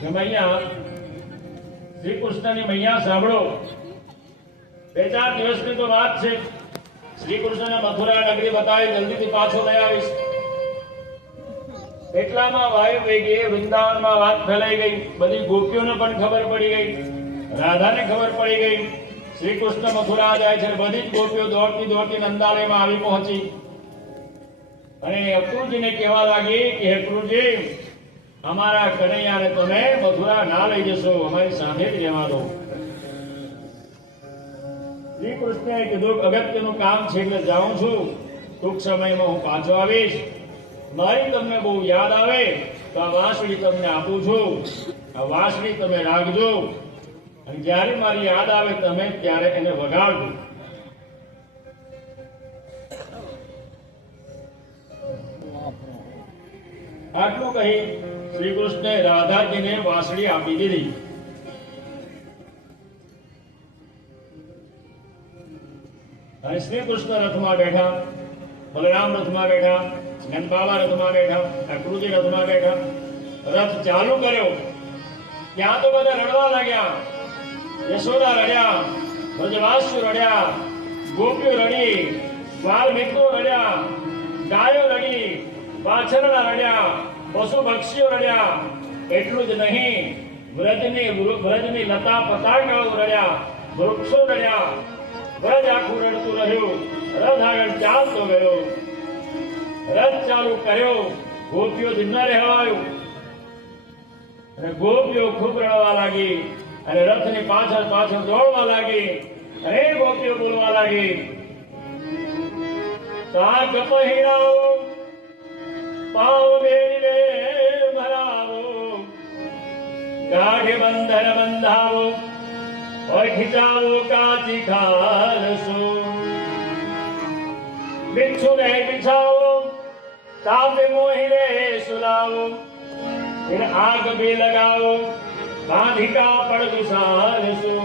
કે મૈયા શ્રી કૃષ્ણની મૈયા સાંભળો, 2-4 દિવસની તો વાત છે. શ્રી કૃષ્ણને મથુરા નગરી બતાવી જલ્દીથી પાછો લઈ આવીશ. એટલામાં વાયુ વેગે વૃંદાવનમાં વાત ફેલાઈ ગઈ. બધી ગોપીઓને પણ ખબર પડી ગઈ, રાધાને ખબર પડી ગઈ. શ્રી કૃષ્ણ મથુરા જાય છે. બધી જ ગોપીઓ દોડતી દોડતી નંદાલયમાં આવી પહોંચી અને અક્રૂરજીને કહેવા લાગી કે હે અક્રૂરજી, અમારા કનૈયાને તમે મથુરા ના લઈ જશો, અમારી સાથે જ રહેવા દો. શ્રી કૃષ્ણએ કીધું અગત્યનું કામ છે એટલે જાઉં છું, ટૂંક સમયમાં હું પાછો આવીશ. મારી તમને બહુ યાદ આવે તો આ વાંસળી તમને આપું છું. આ વાંસળી તમે રાખજો અને જ્યારે મારી યાદ આવે તમે ત્યારે એને વગાડજો. આટલું કહી શ્રી કૃષ્ણે રાધાજીને વાંસળી આપી દીધી. અને શ્રી કૃષ્ણ રથમાં બેઠા, બલરામ રથમાં બેઠા, નંદબાબા રથમાં બેઠા, અક્રૂરજી રથમાં બેઠા. રથ ચાલુ કર્યો ત્યાં તો બધા રડવા લાગ્યા. યશોદા રડ્યા, વ્રજવાસીઓ રડ્યા, ગોપીઓ રડી, બાળ મિત્રો રડ્યા, ગાયો રડી, વાછરડા રડ્યા, પશુ પક્ષીઓ રડ્યા. એટલું જ નહીં, વ્રજની લતા પતાકાઓ રડ્યા, વૃક્ષો રડ્યા. વ્રજ આખું રડતું રહ્યું. રથ આગળ ચાલતો ગયો. રથ ચાલુ કર્યો, ગોપીઓથી ન રહેવાયું અને ગોપીઓ ખૂબ રડવા લાગી અને રથની પાછળ પાછળ દોડવા લાગી અને ગોપીઓ બોલવા લાગી, તાક પહેરાવો, પાવ બેરી રે ભરાવો, ગાઢ બંધન બંધાવો, ઓય ખીચાવો કાચી ખાલસો, બિચ્છુ ને બિછાવો, તાપે મોહી રે સુલાવો, फिर आग भी लगाओ, बांधी का पड़ दुसारसो,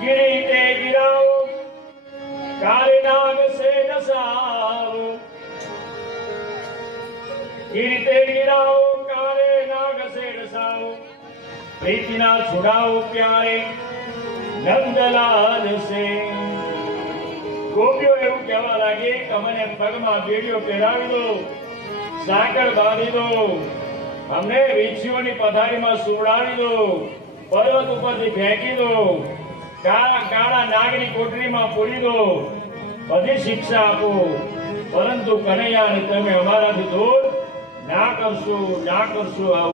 गिरी ते गिराओ, काले नाग से नसाओ, गिरी ते गिराओ, काले नाग से नसाओ, प्रीति ना छुड़ाओ प्यारे नंदलाल से. ગોપીઓ એવું કહેવા લાગી કે અમને પગમાં બેડીઓ પહેરાવી દો, સાંકળ બાંધી દો, અમને વીંછીઓની પથારીમાં સુવડાવી દો, પર્વત ઉપરથી ફેંકી દો, કાળા નાગની કોટરીમાં પૂરી દો, બધી શિક્ષા આપો, પરંતુ કનૈયાને તમે અમારાથી દૂર ના કરશો, ના કરશો.